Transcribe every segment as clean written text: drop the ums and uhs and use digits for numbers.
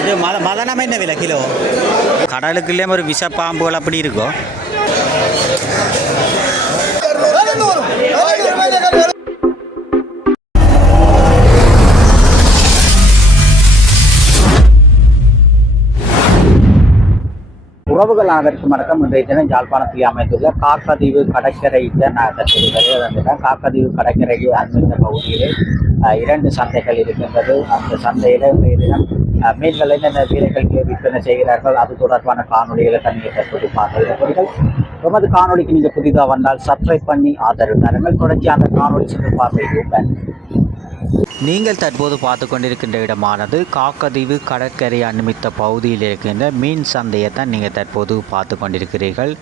இது மதனம் என்ன விலை கிலோ? கடலுக்குள்ளே ஒரு விஷ பாம்புகள் அப்படி இருக்கும். உறவுகள் அனைவருக்கும் வணக்கம். இன்றைய தினம் யாழ்ப்பாணத்தில் அமைந்துள்ள காக்கதீவு கடற்கரை காக்கதீவு கடற்கரையை அண்மித்த பகுதியிலே 2 சந்தைகள் இருக்கின்றது. அந்த சந்தையில இன்றைய தினம் மீன்கள் என்னென்ன வீரர்கள் விற்பனை செய்கிறார்கள் அது தொடர்பான காணொலிகளை தனியாக தற்போது பார்வையிடப்படுங்கள். எமது காணொலிக்கு நீங்கள் புதிதாக வந்தால் சப்ஸ்கிரைப் பண்ணி ஆதரவு தருங்கள். தொடர்ச்சி அந்த காணொலி சென்று பார்வையிடுவோம். நீங்கள் தற்போது பார்த்து கொண்டிருக்கின்ற இடமானது காக்கதீவு கடற்கரை அண்மித்த பகுதியில் இருக்கின்ற மீன் சந்தையை தான் நீங்கள் தற்போது பார்த்து கொண்டிருக்கிறீர்கள்.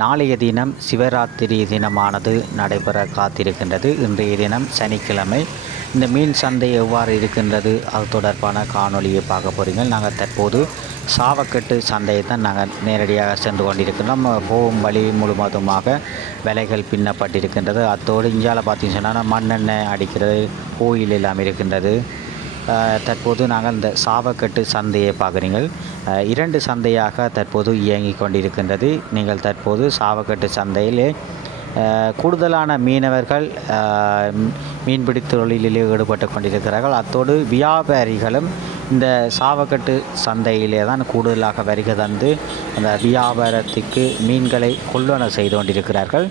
நாளைய தினம் சிவராத்திரி தினமானது நடைபெற காத்திருக்கின்றது. இன்றைய தினம் சனிக்கிழமை. இந்த மீன் சந்தை எவ்வாறு இருக்கின்றது அது தொடர்பான காணொலியை பார்க்க போகிறீங்க. நாங்கள் தற்போது சாவக்கட்டு சந்தையை தான் நாங்கள் நேரடியாக சென்று கொண்டிருக்கின்றோம். போகும் வழி முழுவதுமாக விலைகள் பின்னப்பட்டிருக்கின்றது. அத்தோடு இந்தியாவில் பார்த்தீங்கன்னா மண்ணெண்ணெய் அடிக்கிறது, கோயில் எல்லாம் இருக்கின்றது. தற்போது நாங்கள் இந்த சாவக்கட்டு சந்தையை பார்க்குறீங்கள். 2 சந்தையாக தற்போது இயங்கி கொண்டிருக்கின்றது. நீங்கள் தற்போது சாவக்கட்டு சந்தையிலே கூடுதலான மீனவர்கள் மீன்பிடி தொழிலிலே ஈடுபட்டு கொண்டிருக்கிறார்கள். அத்தோடு வியாபாரிகளும் இந்த சாவக்கட்டு சந்தையிலே தான் கூடுதலாக வருகை தந்து அந்த வியாபாரத்துக்கு மீன்களை கொள்வன செய்து கொண்டிருக்கிறார்கள்.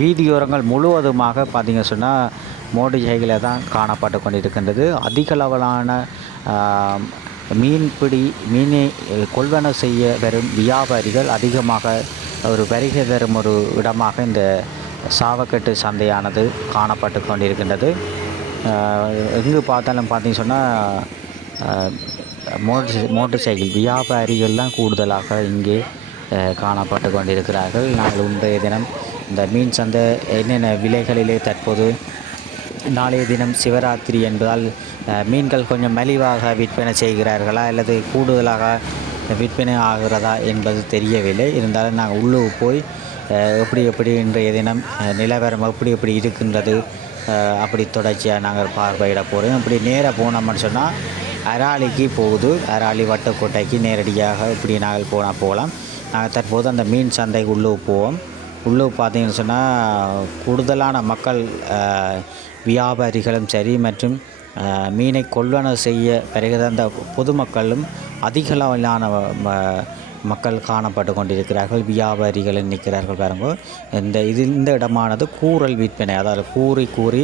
வீதியோரங்கள் முழுவதுமாக பார்த்திங்க சொன்னால் மோடிகைகளை தான் காணப்பட்டு கொண்டிருக்கின்றது. அதிக அளவிலான மீனை கொள்வன செய்ய வரும் வியாபாரிகள் அதிகமாக ஒரு வருகை தரும் ஒரு இடமாக இந்த சாவக்கட்டு சந்தையானது காணப்பட்டு கொண்டிருக்கின்றது. எங்கு பார்த்தாலும் பார்த்திங்க சொன்னால் மோட்டர் சைக்கிள் வியாபாரிகள்லாம் கூடுதலாக இங்கே காணப்பட்டு கொண்டிருக்கிறார்கள். நாங்கள் இன்றைய தினம் இந்த மீன் சந்தை என்னென்ன விலைகளிலே தற்போது நாளைய தினம் சிவராத்திரி என்பதால் மீன்கள் கொஞ்சம் மலிவாக விற்பனை செய்கிறார்களா அல்லது கூடுதலாக விற்பனை ஆகிறதா என்பது தெரியவில்லை. இருந்தாலும் நாங்கள் உள்ளூர் போய் எப்படி இன்றைய தினம் நிலவரம் எப்படி இருக்கின்றது அப்படி தொடர்ச்சியாக நாங்கள் பார்வையிட போகிறோம். அப்படி நேராக போனோம்னு சொன்னால் அராலிக்கு போகுது. அராலி வட்டக்கோட்டைக்கு நேரடியாக இப்படி நாங்கள் போகலாம். நாங்கள் தற்போது அந்த மீன் சந்தை உள்ளூர் போவோம். உள்ளூர் பார்த்திங்கன்னு சொன்னால் கூடுதலான மக்கள் வியாபாரிகளும் சரி மற்றும் மீனை கொள்வன செய்ய பிறகு அந்த பொதுமக்களும் அதிகளவிலான மக்கள் காணப்பட்டு கொண்டிருக்கிறார்கள். வியாபாரிகள் நிற்கிறார்கள். பாருங்க, இந்த இடமானது கூறல் விற்பனை, அதாவது கூறி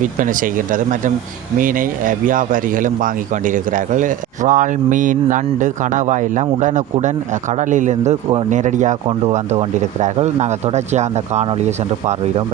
விற்பனை செய்கின்றது மற்றும் மீனை வியாபாரிகளும் வாங்கி கொண்டிருக்கிறார்கள். இறால், மீன், நண்டு, கணவாய் எல்லாம் உடனுக்குடன் கடலிலிருந்து நேரடியாக கொண்டு வந்து கொண்டிருக்கிறார்கள். நாங்கள் தொடர்ச்சியாக அந்த காணொலியை சென்று பார்வையிடும்.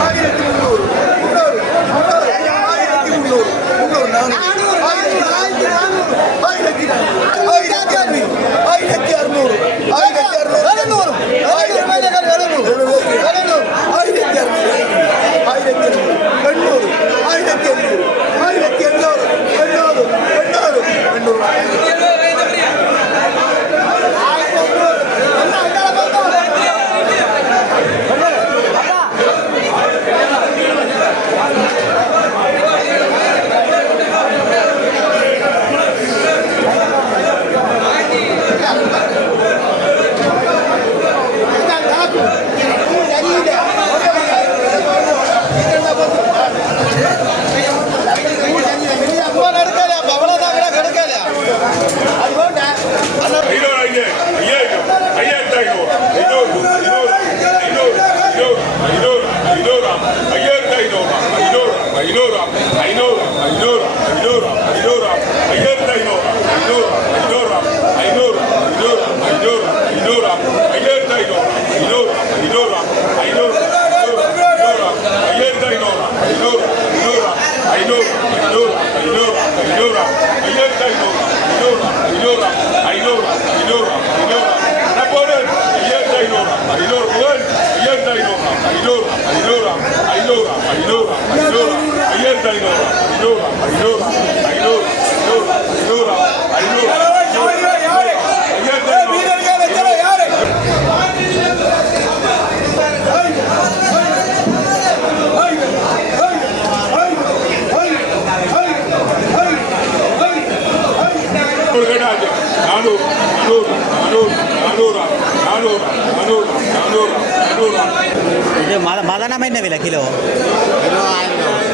இது மதனம் என்ன விலை கிலோ?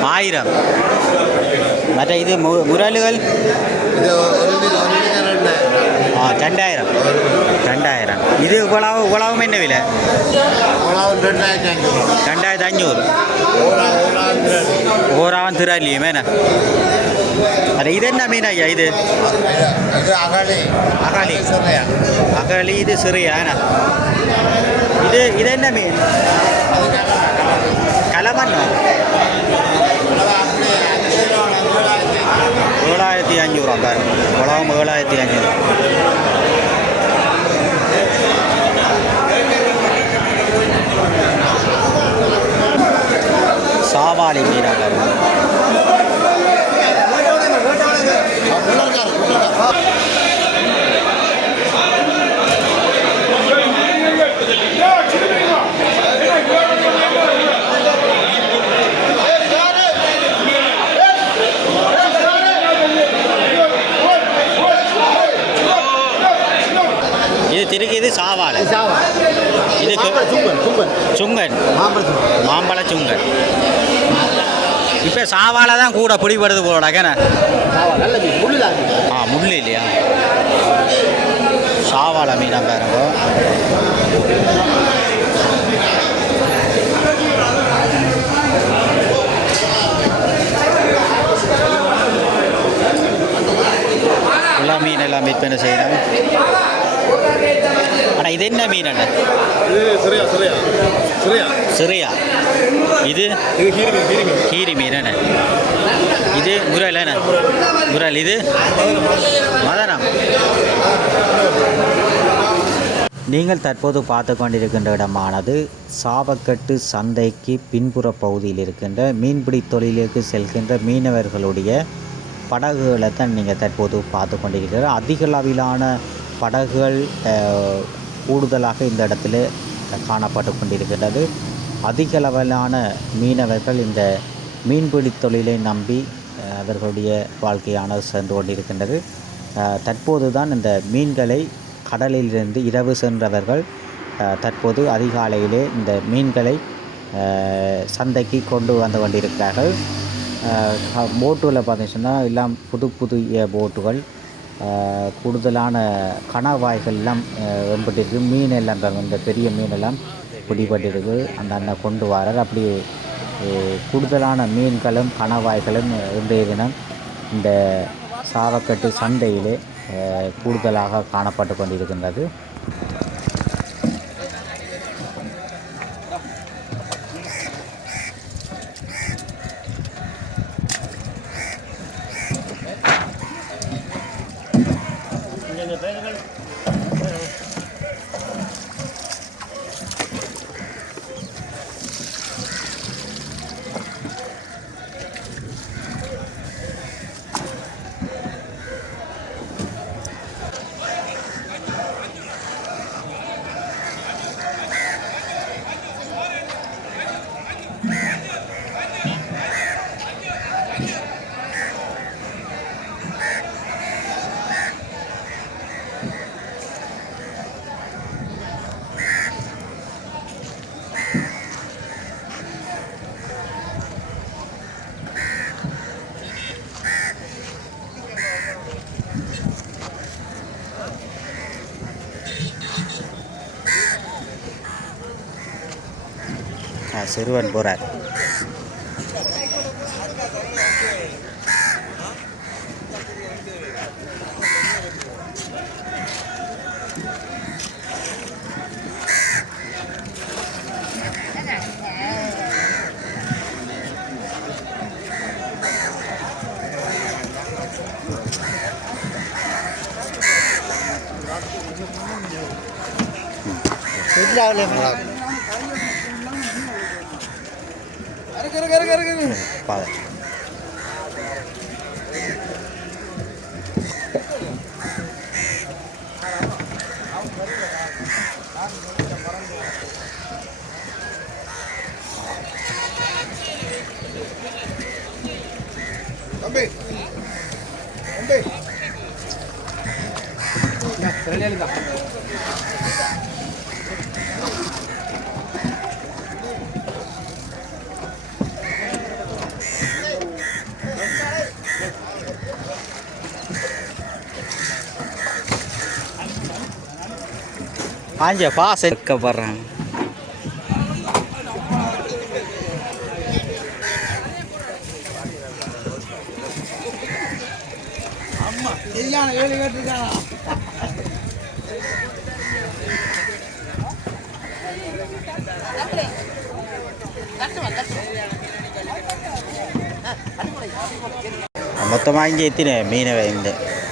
1000. மற்ற இது முரலுகள் 2000. 2000. இது உழவும் என்ன விலை? 2500. ஓராவன் திராலியே மேன. அது இது என்ன மீன் ஐயா? இது அகாலி. அகாலி இது சிறியா? இது என்ன மீன்? கலமண்ணா? 7500 பாருங்க. உலகம் 7500. சாவாளி மீனாக இது திருக்கி. இது சாவாளை. இது சுங்கன். மாம்பழ சுங்கன். இப்போ சாவாலை தான் கூட பிடிபடுது போலடாக்கண்ணே. முள் இல்லையா? சாவாலை மீனாக பாருங்க. எல்லா மீன் எல்லாம் விற்பனை செய்யணும். ஆனால் இது என்ன மீன் அண்ணா? சிறியா. இது கீரி மீன் அண்ணா. இது முரல் அண்ணா. முரல். இது மதனம். நீங்கள் தற்போது பார்த்து கொண்டிருக்கின்ற இடமானது சாவக்கட்டு சந்தைக்கு பின்புற பகுதியில் இருக்கின்ற மீன்பிடி தொழிலுக்கு செல்கின்ற மீனவர்களுடைய படகுகளை தான் நீங்கள் தற்போது பார்த்து கொண்டிருக்கிறார். அதிக அளவிலான படகுகள் கூடுதலாக இந்த இடத்துல காணப்பட்டு கொண்டிருக்கின்றது. அதிக அளவிலான மீனவர்கள் இந்த மீன்பிடி தொழிலை நம்பி அவர்களுடைய வாழ்க்கையானது சென்று கொண்டிருக்கின்றது. தற்போது தான் இந்த மீன்களை கடலிலிருந்து இரவு சென்றவர்கள் தற்போது அதிகாலையிலே இந்த மீன்களை சந்தைக்கு கொண்டு வந்து கொண்டிருக்கிறார்கள். போட்டுகளை பார்த்தீங்கன்னா எல்லாம் புதிய போட்டுகள், கூடுதலான கணவாய்கள் எல்லாம் வெம்பட்டிருக்கு. மீன் எல்லாம் இந்த பெரிய மீனெல்லாம் பிடிபட்டிருக்கு. அந்த அண்ணன் கொண்டு வரார். அப்படி கூடுதலான மீன்களும் கணவாய்களும் இன்றைய தினம் இந்த சாவக்கட்டு சந்தையிலே கூடுதலாக காணப்பட்டு கொண்டிருக்கின்றது. சிறுவன் போகிறார். ஆஞ்ச பாஸ் எடுக்கப்படுறாங்க. மொத்தமாக இங்கே எத்தின மீனவை இந்த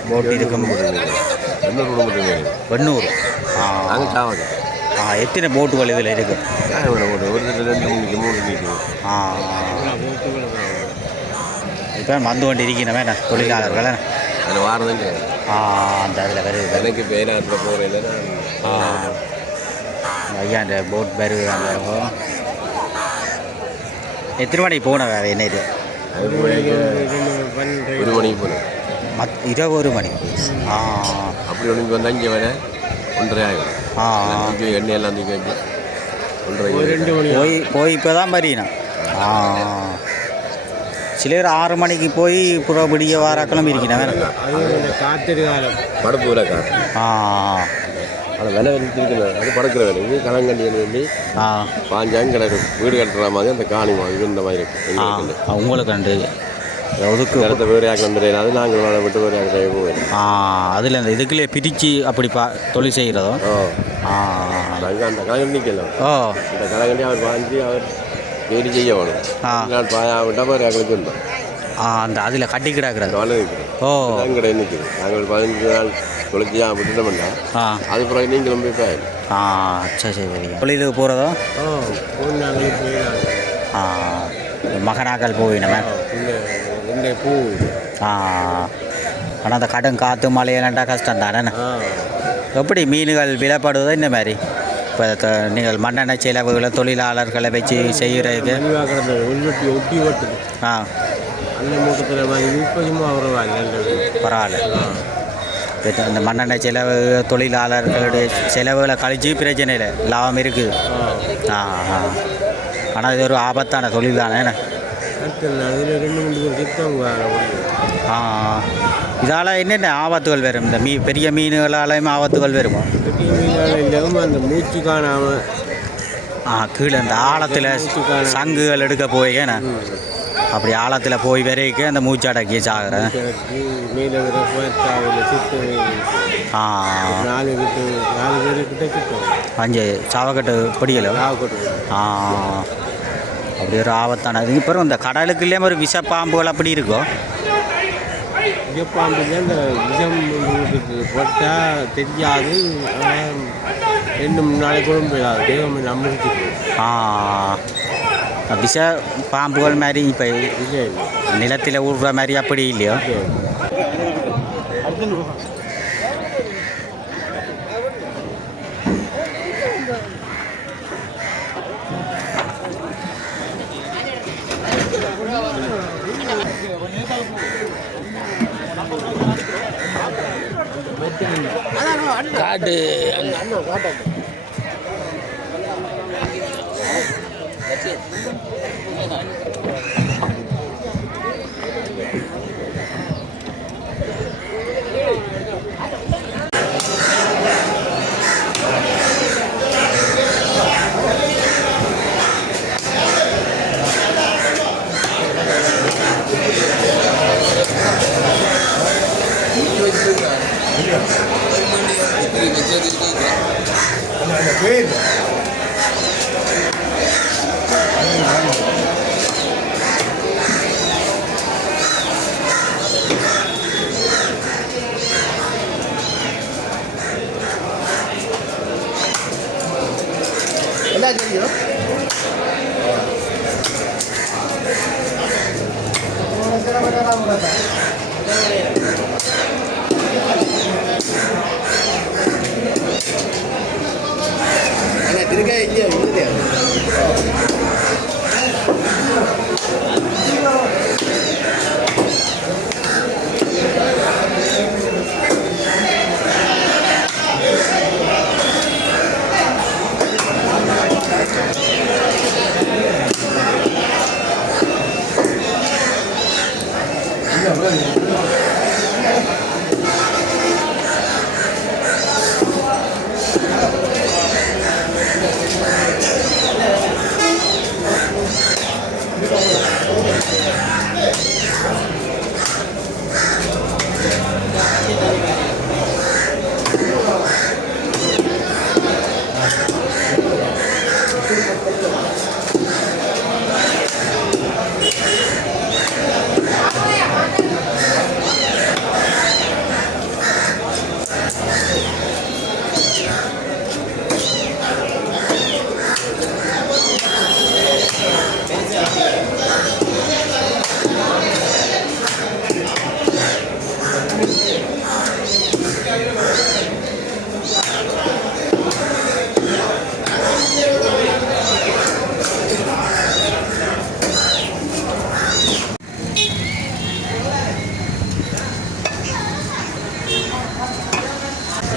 போட்டு இருக்கும் வெண்ணூறு. எத்தனை போட்டுகள் இதில் இருக்கு? இப்போ வந்து கொண்டு இருக்கணுமே தொழிலாளர்கள் அந்த அதில் வருது. ஐயா அந்த போட் வருது. அந்த எத்தனை மணிக்கு போனேன் வேறு என்ன இது? 1 மணிக்கு போனேன். 21 மணி. அப்படி ஒன்று வந்தால் இங்கே வர 1:30 ஆகும். எண்ணெயெல்லாம் தூக்கி வச்சு 1:30 போய் இப்போ தான் வரீண்ணா. சிலர் 6 மணிக்கு போய் புறப்படிய வாராக்களும் இருக்கணும். காத்திரு காலம் படப்புல காற்று. அது விலை வந்துருக்குல்ல, அது பறக்கிற வேலை. இது களங்கண்டியில் வேண்டி பாஞ்சாங்க கிடக்கு. வீடு கட்டுற மாதிரி அந்த காணி மாதிரி இந்த மாதிரி இருக்குது. உங்களுக்கு ரெண்டு ஒதுக்கு இடத்த வேறு ஆக்கலாம் தெரியாது. அது நாங்கள் விட்டு வேறு ஆக்கிட்ட போவேன். அதில் அந்த இதுக்குள்ளே பிரித்து அப்படி தொழில் செய்கிறதோ. அந்த களங்கண்டிக்கல இந்த களங்கண்டி அவர் பாஞ்சு அவர் வேடி செய்ய வேணும். விட்டால் வேறு ஆக்களுக்கு இருந்தோம். அந்த அதில் கட்டி கிடக்கிறது கடை நிற்குது. நாங்கள் 15 நாள் தொழிற்சியாக விட்டுட்டோம்னா அது பிறகு நீங்களும் போய் பாய். சரி சரி. தொழிலுக்கு போகிறதோ மகனாக்கள் போயினமே பூ. ஆனால் அந்த கடும் காற்று மழையெல்லாம்டா கஷ்டம் தானே. எப்படி மீன்கள் விலைப்படுவதோ இந்த மாதிரி? இப்போ நீங்கள் மண்ணெண்ணெய் செலவுகளை தொழிலாளர்களை வச்சு செய்கிறதுக்கு பரவாயில்ல. இந்த மண்ணெண்ணெய் செலவு தொழிலாளர்களுடைய செலவுகளை கழிச்சு பிரச்சனை இல்லை, லாபம் இருக்குது. ஆனால் இது ஒரு ஆபத்தான தொழில் தானே. இதால் என்னென்ன ஆபத்துகள் வரும்? இந்த பெரிய மீன்களாலையும் ஆபத்துகள் வருமா? அந்த மூச்சு காணாமல் கீழே இந்த ஆழத்தில் சங்குகள் எடுக்க போய்க்கேண்ணே. அப்படி ஆழத்தில் போய் வரைக்கும் அந்த மூச்சு அடக்கி சாகிறேன். அஞ்சு சாவக்கட்டு பிடிக்கல. அப்படி ஒரு ஆபத்தானது. இப்போ இந்த கடலுக்குள்ளே ஒரு விஷப்பாம்புகள் அப்படி இருக்கும். விஷப்பாம்பு இந்த விஷம் போட்டால் தெரியாது. 2 நாளைக்கு கூட போயிடாது. தெய்வம் நம்பிச்சு விஷ பாம்புகள் மாதிரி இப்போ நிலத்தில் ஊடுற மாதிரி அப்படி இல்லையோ? காட்டு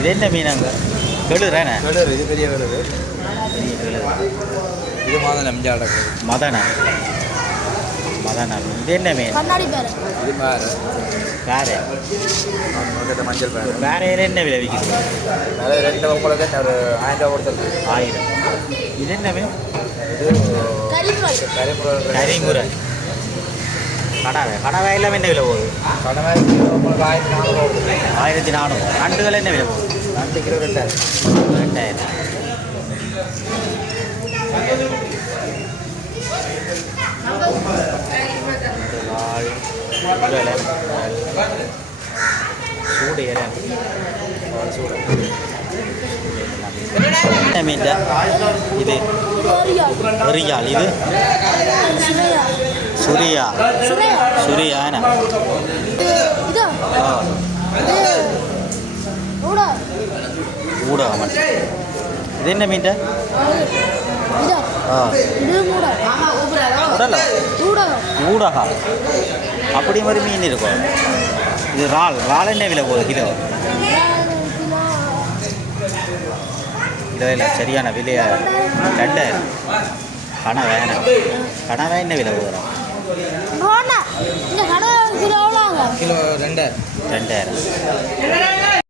இது என்ன மீனாங்க? கெளுறேண்ணே. கெளுரு, இது பெரிய கெளுரு. இது மதனம் மதனம். மதனம். இது என்ன மீன்? இது பேரு. வேறு மஞ்சள் பேரு. வேறு என்ன விலை விற்கிது? அது 2 உங்களுக்கு ஒரு 1000 ரூபா கொடுத்தது. 1000. இது என்ன மீன்? கரிமுறை. கரிமுறை. கடவை எல்லாம் என்ன விலை போகுது? கடமை உங்களுக்கு 1400 ரூபா கொடுத்தது. 1400. நண்டுகள் என்ன விலை போகுது? 2 கிலோ 2000. 2000. சூடு இலை. சூடு. என்ன மீன் இது? ஒரியால். இது சுரியா. சுரியாண்ணா. ஊடகம். இது என்ன மீன்? ஊடகா. அப்படி ஒரு மீன் இருக்கும். இது இறால் என்ன விலை போகுது கிலோ? கிலோ இல்லை, சரியான விலையா? 2000. கனவை என்ன விலை போகிறோம்? கிலோ 2000. 2000.